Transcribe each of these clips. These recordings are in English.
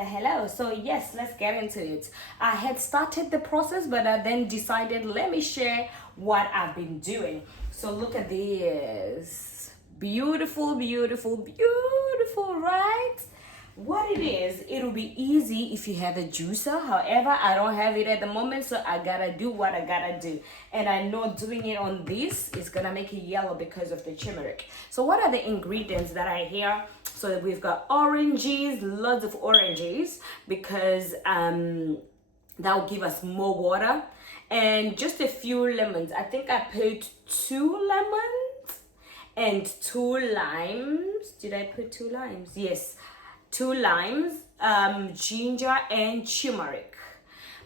hello. So yes, let's get into it. I had started the process, but I then decided, let me share what I've been doing. So look at this. Beautiful, beautiful, beautiful, right? What it is, it'll be easy if you have a juicer. However, I don't have it at the moment, so I gotta do what I gotta do. And I know doing it on this is gonna make it yellow because of the turmeric. So what are the ingredients that are here? So we've got oranges, lots of oranges, because that will give us more water, and just a few lemons. I think I put 2 lemons and 2 limes. Did I put 2 limes? Yes, 2 limes, ginger and turmeric.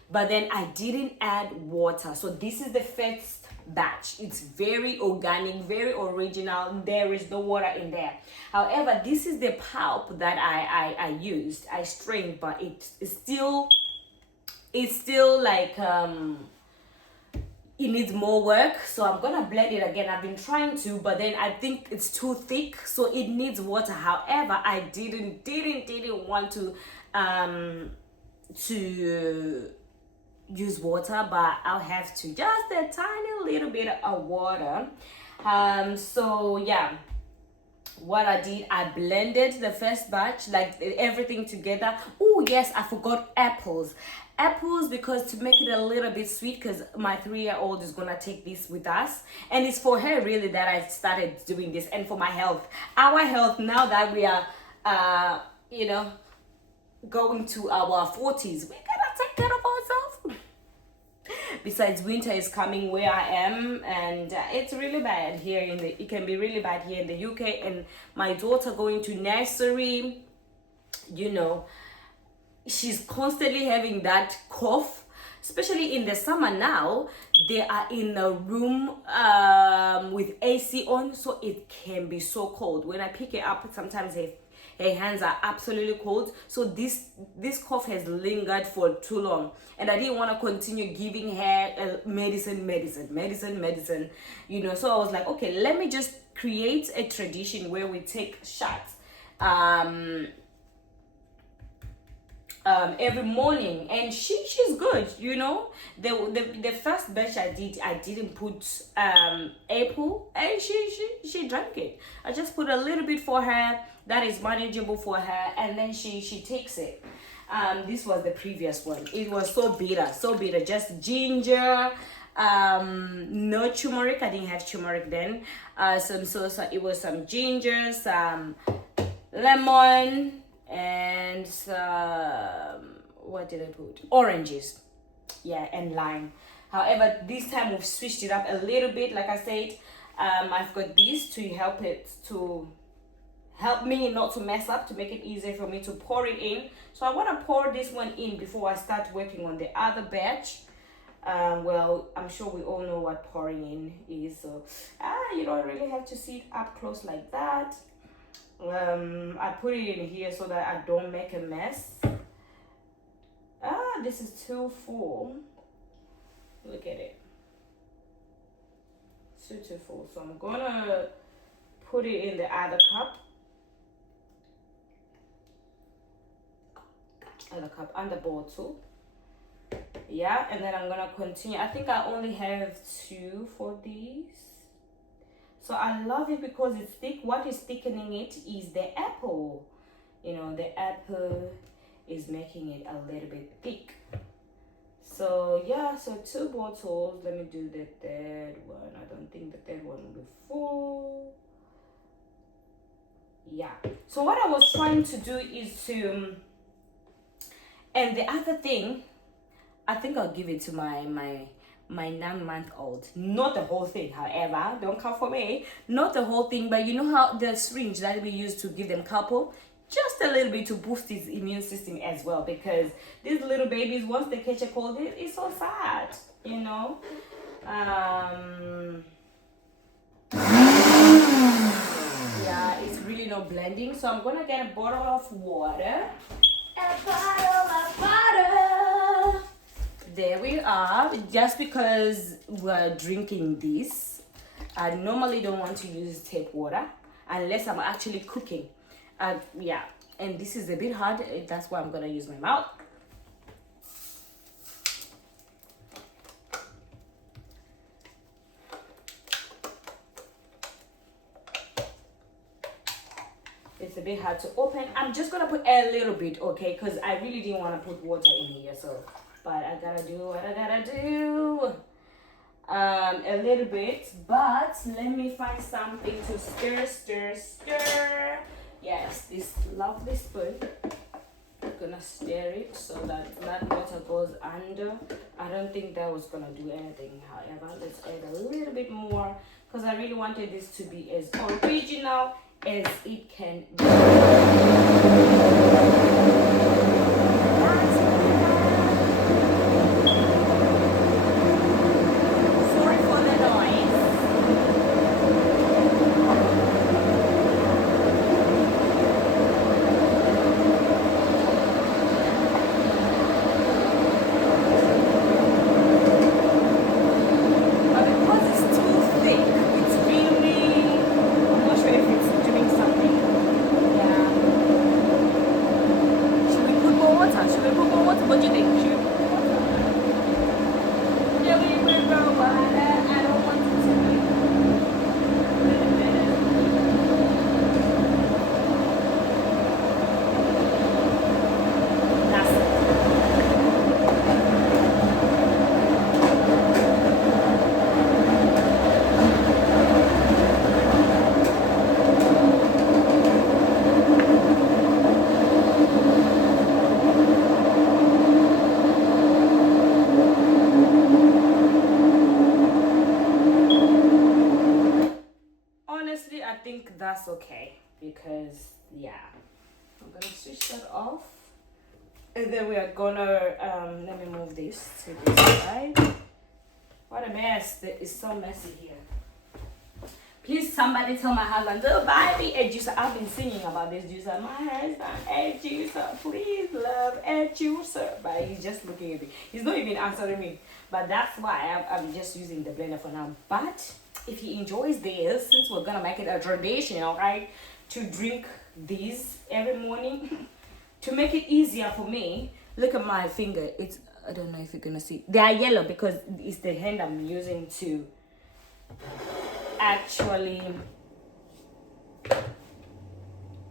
But then I didn't add water. So this is the first batch. It's very organic, very original. There is no water in there. However, this is the pulp that I used. I strained, but it's still like it needs more work, so I'm gonna blend it again. I've been trying to, but then I think it's too thick, so it needs water. However, I didn't want to use water, but I'll have to, just a tiny little bit of water. So yeah, what I did, I blended the first batch, like everything together. Oh yes, I forgot apples, because to make it a little bit sweet, because my 3-year-old is gonna take this with us, and it's for her really that I started doing this, and for my health, our health, now that we are going to our 40s, we gotta take care of ourselves. Besides, winter is coming where I am, and it's really bad here it can be really bad here in the UK. And my daughter going to nursery, she's constantly having that cough, especially in the summer. Now they are in a room with AC on, so it can be so cold. When I pick it up, sometimes her hands are absolutely cold. So this cough has lingered for too long, and I didn't want to continue giving her medicine. So I was like, okay, let me just create a tradition where we take shots every morning, and she's good. The first batch I didn't put apple, and she drank it. I just put a little bit for her that is manageable for her, and then she takes it. This was the previous one. It was so bitter, just ginger, no turmeric. I didn't have turmeric then. So it was some ginger, some lemon, and what did I put? Oranges, yeah, and lime. However, this time we've switched it up a little bit. Like I said, I've got this to help me not to mess up, to make it easier for me to pour it in. So I want to pour this one in before I start working on the other batch. Well, I'm sure we all know what pouring in is, so you don't really have to see it up close like that. I put it in here so that I don't make a mess. This is too full. Look at it. Too full. So I'm gonna put it in the other cup. And the bottle. Yeah, and then I'm gonna continue. I think I only have 2 for these. So I love it because it's thick. What is thickening it is the apple. The apple is making it a little bit thick. So yeah, so 2 bottles. Let me do the third one. I don't think the third one will be full. Yeah. So what I was trying to do is to, and the other thing, I think I'll give it to my 9-month-old. Not the whole thing, however, don't come for me. Not the whole thing, but you know how the syringe that we use to give them calpol, just a little bit to boost his immune system as well, because these little babies, once they catch a cold, it's so sad, Yeah, it's really not blending. So I'm gonna get a bottle of water. A bottle of water. There we are. Just because we're drinking this, I normally don't want to use tap water unless I'm actually cooking. Yeah, and this is a bit hard. That's why I'm gonna use my mouth. It's a bit hard to open. I'm just gonna put a little bit, okay, because I really didn't want to put water in here, so but I gotta do what I gotta do. A little bit, but let me find something to stir. Yes, this lovely spoon. I'm gonna stir it so that that water goes under. I don't think that was gonna do anything. However, let's add a little bit more because I really wanted this to be as original as it can be. Sorry for the noise. But because it's too thick, it's really, I'm not sure if it's doing something. Yeah. Should we put more water? Should we put more water? What do you think? Should we put more water? Yeah, we will go, but I don't want it to be. That's it. Honestly, I think that's okay because yeah, I'm gonna switch that off, and then we are gonna let me move this to this side. What a mess! It's so messy here. Please, somebody tell my husband to buy me a juicer. I've been singing about this juicer. My husband, a juicer. Please, love, a juicer. But he's just looking at me. He's not even answering me. But that's why I'm just using the blender for now. But if he enjoys this, since we're gonna make it a tradition, right, to drink these every morning, to make it easier for me, look at my finger. It's, I don't know if you're gonna see. They are yellow because it's the hand I'm using to actually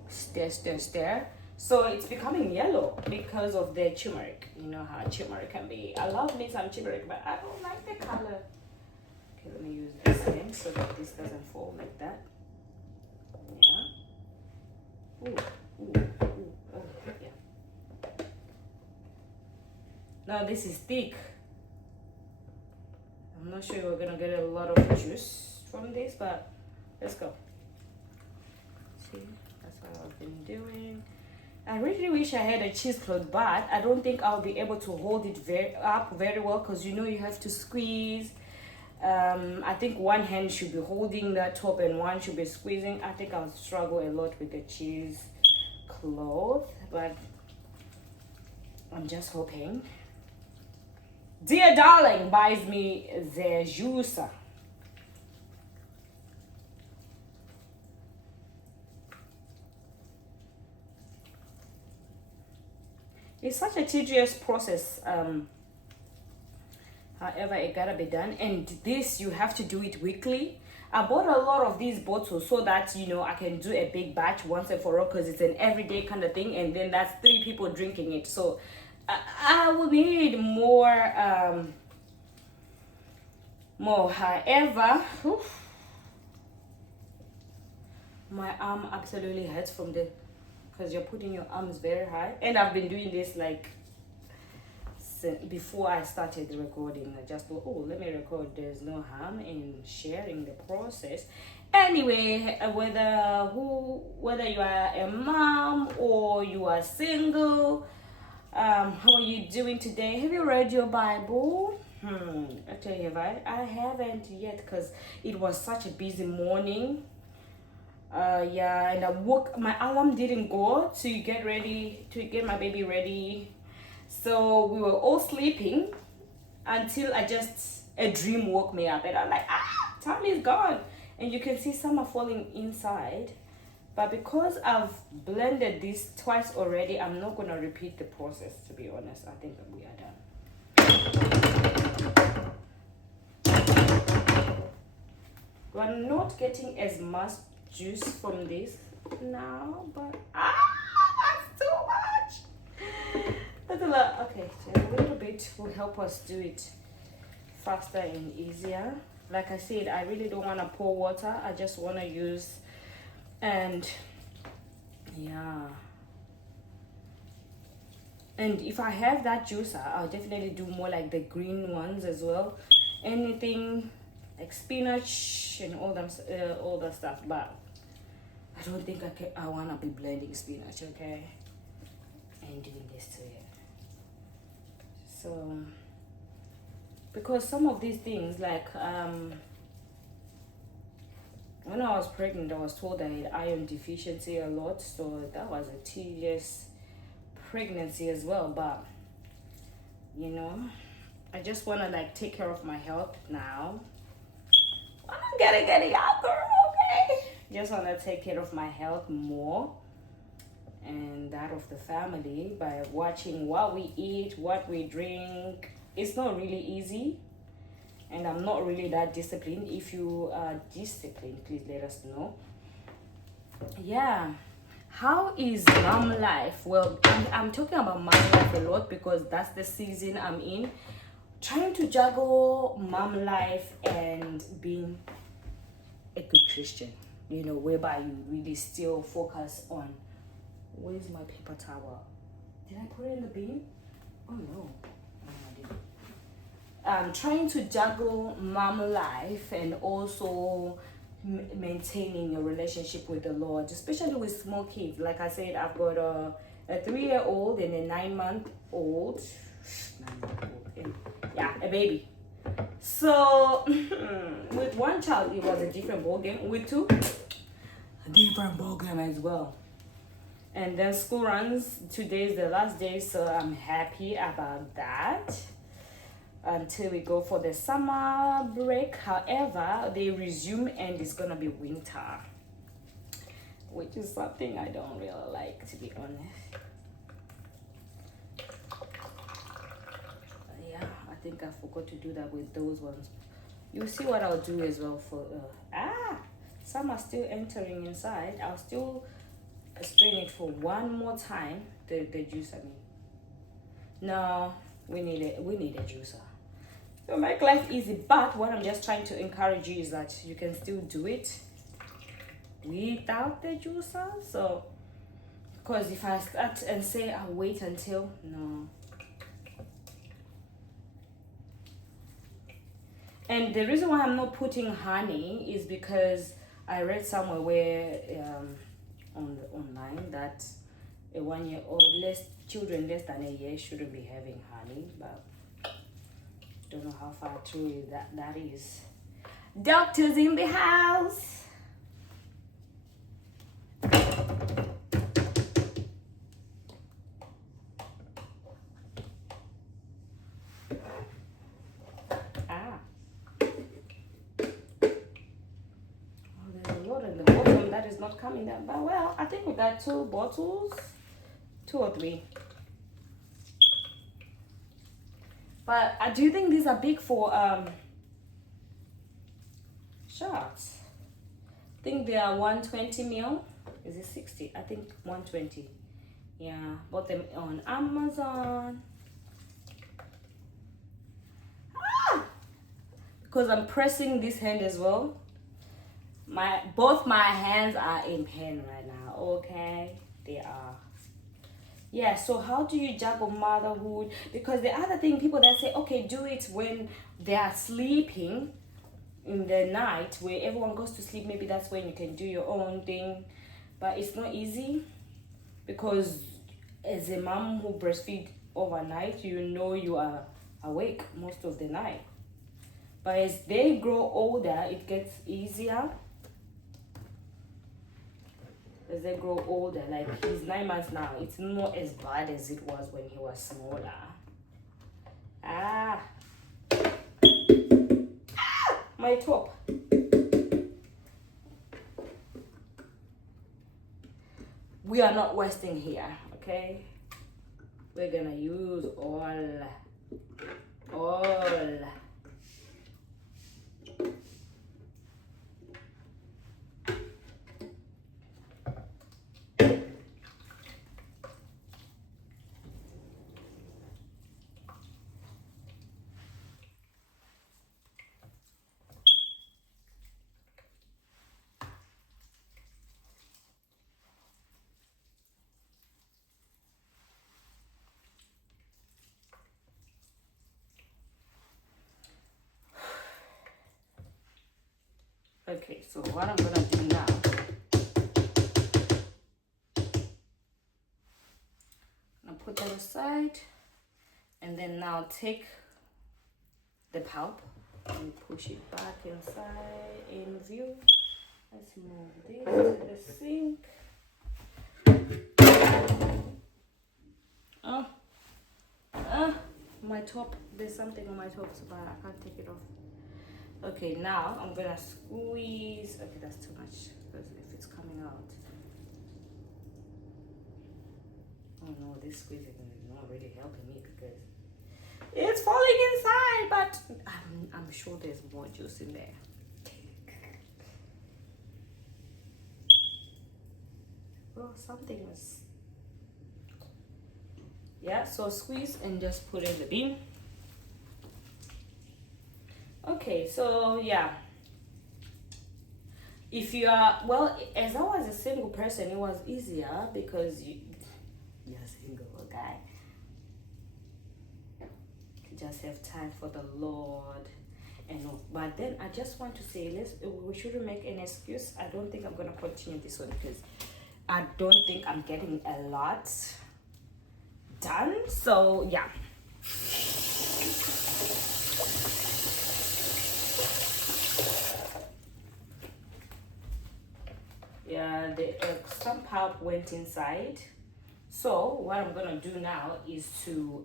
stir. So it's becoming yellow because of the turmeric. You know how turmeric can be. I love me some turmeric, but I don't like the color. Okay, let me use this again so that this doesn't fall like that. Yeah. Oh, yeah. Now this is thick. I'm not sure we're gonna get a lot of juice from this, but let's go. See, that's what I've been doing. I really wish I had a cheesecloth, but I don't think I'll be able to hold it very well because you know you have to squeeze. I think one hand should be holding that top and one should be squeezing. I think I'll struggle a lot with the cheesecloth, but I'm just hoping. Dear darling buys me the juicer. It's such a tedious process. However, it gotta be done, and this you have to do it weekly. I bought a lot of these bottles so that you know I can do a big batch once and for all because it's an everyday kind of thing, and then that's 3 people drinking it. So I will need more. However, my arm absolutely hurts from the because you're putting your arms very high, and I've been doing this like before I started recording. I just thought, oh, let me record. There's no harm in sharing the process. Anyway, whether you are a mom or you are single, how are you doing today? Have you read your Bible? I tell you, I haven't yet because it was such a busy morning. Yeah, and I woke, my alarm didn't go to get ready, to get my baby ready. So we were all sleeping until a dream woke me up, and I'm like, time is gone. And you can see some are falling inside. But because I've blended this twice already, I'm not going to repeat the process, to be honest. I think we are done. We're not getting as much juice from this now, but that's too much. That's a lot. Okay, so a little bit will help us do it faster and easier. Like I said, I really don't want to pour water. I just want to use, and yeah. And if I have that juicer, I'll definitely do more like the green ones as well. Anything like spinach and all that stuff. But I don't think I want to be blending spinach, okay? And doing this to it. So, because some of these things, like when I was pregnant, I was told I had iron deficiency a lot, so that was a tedious pregnancy as well. But you know, I just want to like take care of my health now. I'm getting younger, okay? Just want to take care of my health more and that of the family by watching what we eat, what we drink. It's not really easy, and I'm not really that disciplined. If you are disciplined, please let us know. Yeah, how is mom life? Well, I'm talking about mom life a lot because that's the season I'm in, trying to juggle mom life and being a good Christian, you know, whereby you really still focus on, where's my paper towel? Did I put it in the bin? Oh no, I didn't. I'm trying to juggle mom life and also maintaining a relationship with the Lord, especially with small kids. Like I said, I've got a 3-year-old and a 9-month-old. Yeah, a baby. So with one child, it was a different ball game. With two, a different ball game as well. And then school runs. Today is the last day, so I'm happy about that. Until we go for the summer break. However, they resume and it's gonna be winter, which is something I don't really like, to be honest. Yeah, I think I forgot to do that with those ones. You'll see what I'll do as well for some are still entering inside. I'll still strain it for one more time. The juice, I mean. No, we need a juicer to make life easy. But what I'm just trying to encourage you is that you can still do it without the juicer. So, because if I start and say I'll wait until, no. And the reason why I'm not putting honey is because I read somewhere where online that a 1-year-old children less than a year shouldn't be having honey, but don't know how far true that is. Doctors in the house. Not coming that, but well, I think we got 2 bottles, 2 or 3. But I do think these are big for shots. I think they are 120 ml. Is it 60? I think 120. Yeah, bought them on Amazon. Because I'm pressing this hand as well. Both my hands are in pain right now, okay? They are. Yeah, so how do you juggle motherhood? Because the other thing, people that say, okay, do it when they are sleeping in the night, where everyone goes to sleep, maybe that's when you can do your own thing. But it's not easy, because as a mom who breastfeeds overnight, you know you are awake most of the night. But as they grow older, it gets easier. As they grow older, like he's 9 months now, it's not as bad as it was when he was smaller. My top. we are not wasting here, okay? We're gonna use all. Okay, so what I'm gonna do now, I'm gonna put that aside, and then now take the pulp and push it back inside in view. Let's move this to the sink. My top, there's something on my top, so I can't take it off. Okay, now I'm gonna squeeze. Okay, that's too much because if it's coming out. Oh no, this squeezing is not really helping me because it's falling inside, but I'm sure there's more juice in there. Well, something was. Yeah, so squeeze and just put in the bin. Okay, so yeah, if you are, well, as I was a single person, it was easier because you're single, okay? You just have time for the Lord and all. But then I just want to say, we shouldn't make an excuse. I don't think I'm gonna continue this one because I don't think I'm getting a lot done. So yeah. Yeah, some pulp went inside. So what I'm gonna do now is to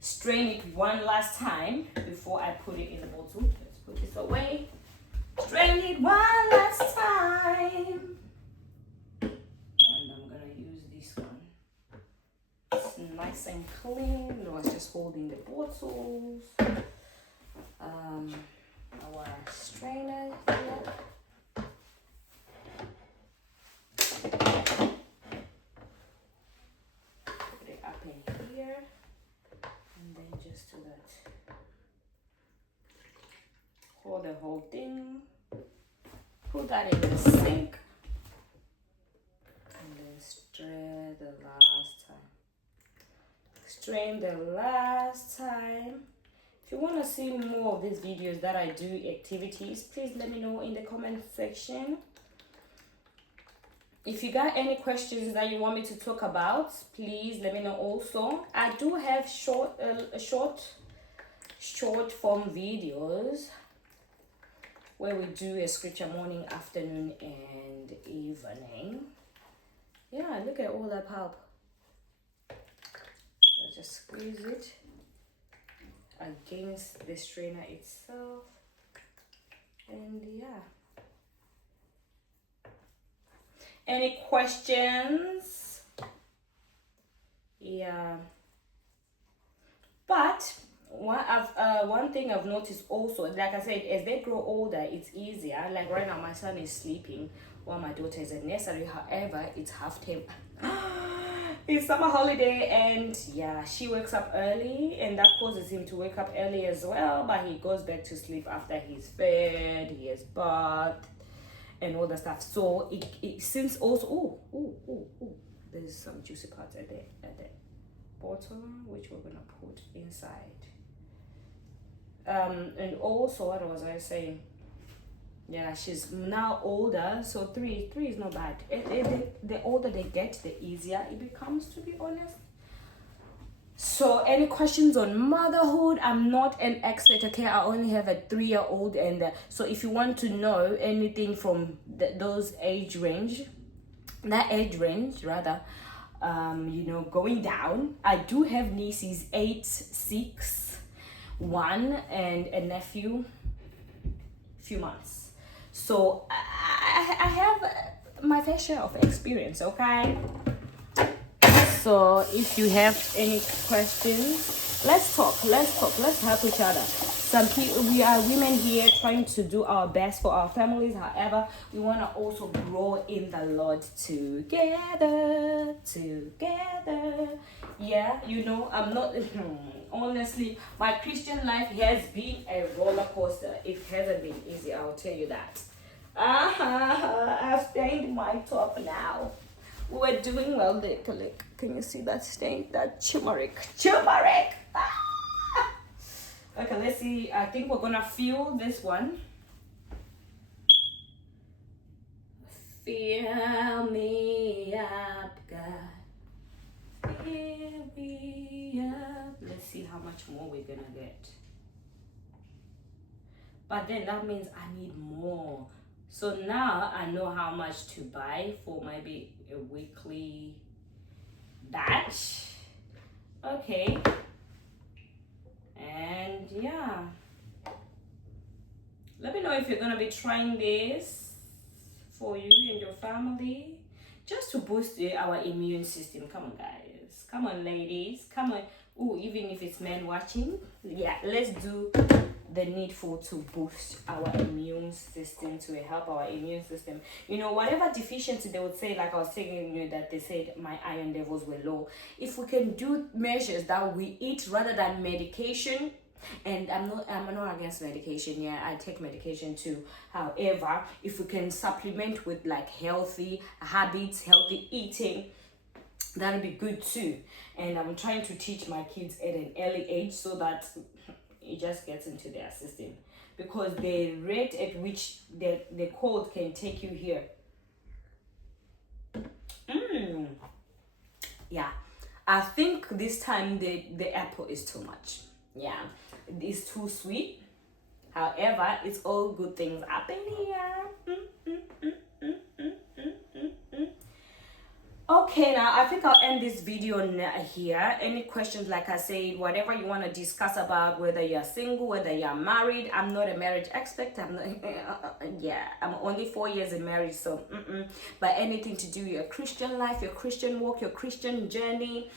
strain it one last time before I put it in the bottle. Let's put this away. Strain it one last time. And I'm gonna use this one. It's nice and clean. I was just holding the bottles. Our strainer here. Put it up in here and then just do that. Hold the whole thing. Put that in the sink and then strain the last time. Strain the last time. If you want to see more of these videos that I do activities, please let me know in the comment section. If you got any questions that you want me to talk about, please let me know also. I do have short form videos where we do a scripture morning, afternoon, and evening. Yeah, look at all that pulp. I'll just squeeze it against the strainer itself, and yeah. Any questions? Yeah, but one thing I've noticed also, like I said, as they grow older, it's easier. Like right now, my son is sleeping while my daughter is at nursery. However, it's half term. It's summer holiday, and yeah, she wakes up early, and that causes him to wake up early as well. But he goes back to sleep after he's fed, he has bathed, and all that stuff. So it since also there's some juicy parts at the bottom, which we're gonna put inside. And also, what was I saying? Yeah, she's now older, so three is not bad. The older they get, the easier it becomes, to be honest. So any questions on motherhood? I'm not an expert, okay? I only have a 3-year-old, and so if you want to know anything from that age range rather, going down. I do have nieces, 8, 6, 1, and a nephew, few months. So I have my fair share of experience, okay? So if you have any questions, let's talk, let's help each other. Some people, we are women here trying to do our best for our families. However, we want to also grow in the Lord together. Yeah, you know, I'm not, honestly, my Christian life has been a roller coaster. It hasn't been easy, I'll tell you that. I've stained my top now. We're doing well there. Can you see that stain? That turmeric. Okay, let's see. I think we're gonna fill this one. Fill me up, God. Fill me up. Let's see how much more we're gonna get. But then that means I need more. So now I know how much to buy for maybe a weekly batch. Okay. And yeah. Let me know if you're going to be trying this for you and your family. Just to boost our immune system. Come on, guys. Come on, ladies. Come on. Ooh, even if it's men watching. Yeah, let's do the needful to boost our immune system, to help our immune system. You know, whatever deficiency they would say, like I was telling you that they said my iron levels were low. If we can do measures that we eat rather than medication, and I'm not against medication. Yeah, I take medication too. However, if we can supplement with like healthy habits, healthy eating, that'll be good too. And I'm trying to teach my kids at an early age so that it just gets into their system, because the rate at which the cold can take you here. Yeah, I think this time the apple is too much. Yeah, it's too sweet. However, it's all good things happen here. Okay, now I think I'll end this video here. Any questions, like I said, whatever you want to discuss about, whether you're single, whether you're married. I'm not a marriage expert. I'm not. Yeah, I'm only 4 years in marriage, so. But anything to do with your Christian life, your Christian walk, your Christian journey,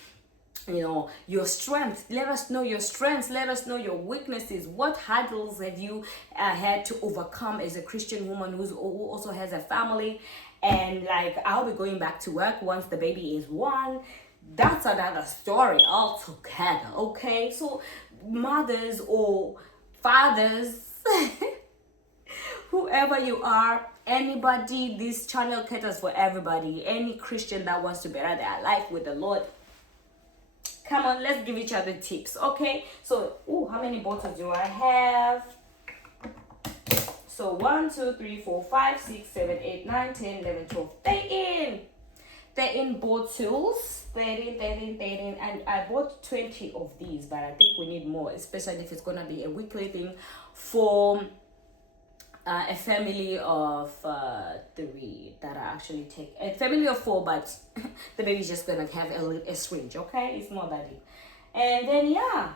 you know, your strength. Let us know your strengths. Let us know your weaknesses. What hurdles have you had to overcome as a Christian woman who also has a family? And like, I'll be going back to work once the baby is 1. That's another story altogether. Okay, so mothers or fathers, whoever you are, anybody, this channel caters for everybody. Any Christian that wants to better their life with the Lord, come on, let's give each other tips. Okay, so how many bottles do I have? So 1, 2, 3, 4, 5, 6, 7, 8, 9, 10, 11, 12, 13 bottles. 13, and I bought 20 of these, but I think we need more, especially if it's gonna be a weekly thing for a family of 3 that I actually take. A family of 4, but the baby's just gonna have a syringe. Okay, it's not that deep. And then yeah,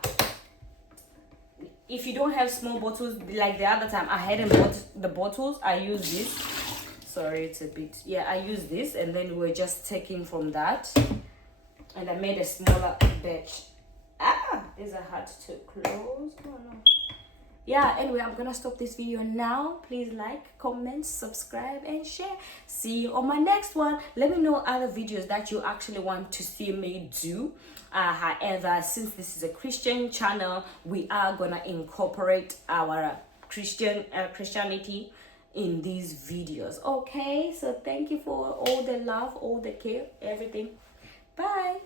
if you don't have small bottles, like the other time I hadn't bought the bottles, I use this. Sorry, it's a bit, yeah, I use this, and then we're just taking from that, and I made a smaller batch. Is it hard to close? Oh no. Yeah, anyway, I'm gonna stop this video now. Please like, comment, subscribe, and share. See you on my next one. Let me know other videos that you actually want to see me do. However, since this is a Christian channel, we are gonna incorporate our Christianity in these videos. Okay, so thank you for all the love, all the care, everything. Bye.